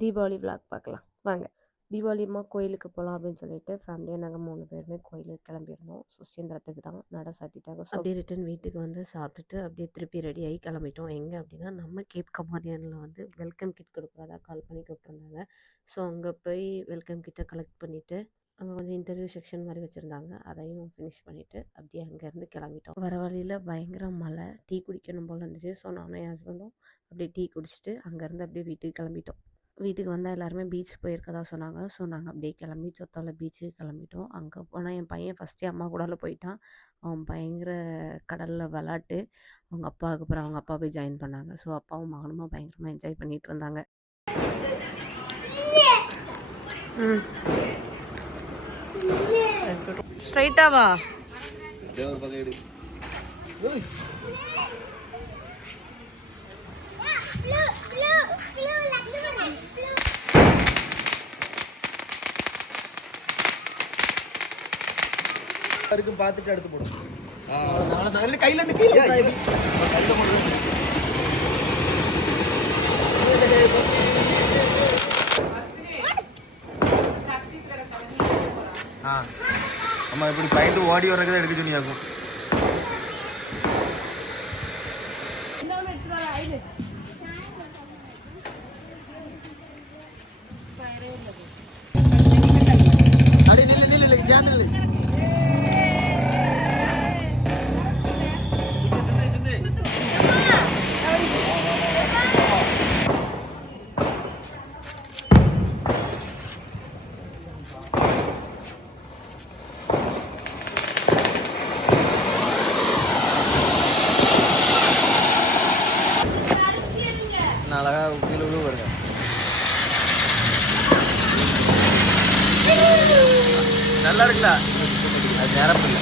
Deepavali vlog பார்க்கலாம் வாங்க. தீபாவளியம்மா கோயிலுக்கு போகலாம் அப்படின்னு சொல்லிட்டு ஃபேமிலியாக நாங்கள் 3 பேருமே கோயிலுக்கு கிளம்பியிருந்தோம். சுசீந்திரத்துக்கு தான் நட சாத்திட்டாங்க. ஸோ அப்படியே ரிட்டன் வீட்டுக்கு வந்து சாப்பிட்டுட்டு அப்படியே திருப்பி ரெடி ஆகி கிளம்பிட்டோம். எங்கே அப்படின்னா நம்ம கேப் கமாரியனில் வந்து வெல்கம் கிட் கொடுக்குறதா கால் பண்ணி கூப்பிட்ருந்தாங்க. ஸோ அங்கே போய் வெல்கம் கிட்டை கலெக்ட் பண்ணிவிட்டு அங்கே கொஞ்சம் இன்டர்வியூ செக்ஷன் மாதிரி வச்சுருந்தாங்க. அதையும் ஃபினிஷ் பண்ணிவிட்டு அப்படியே அங்கேருந்து கிளம்பிட்டோம். வர வழியில் பயங்கர மழை, டீ குடிக்கணும் போல் இருந்துச்சு. ஸோ நானும் என் ஹஸ்பண்டும் அப்படியே டீ குடிச்சிட்டு அங்கேருந்து அப்படியே வீட்டுக்கு கிளம்பிட்டோம். வீட்டுக்கு வந்தால் எல்லாருமே பீச் போயிருக்கதா சொன்னாங்க. ஸோ நாங்கள் அப்படியே கிளம்பி சொத்தால பீச்சுக்கு கிளம்பிட்டோம். அங்கே போனால் என் பையன் ஃபஸ்ட்டே அம்மா கூடால போயிட்டான். அவன் பயங்கர கடலில் விளாட்டு. அவங்க அப்பாவுக்கு அப்புறம் அவங்க அப்பா போய் ஜாயின் பண்ணாங்க. ஸோ அப்பாவும் மகனுமா பயங்கரமாக என்ஜாய் பண்ணிகிட்டு இருந்தாங்க. ஸ்ட்ரைட்டாவா பார்த்துட்டு எடுத்து போடும். கையில இருந்து கீழே நம்ம இப்படி பயந்து ஓடி வரதான் எடுக்க சொன்னியாக்கும். அழகா கீழே விழு வருங்க. நல்லா இருக்குல்ல, அது நேரம் இல்லை.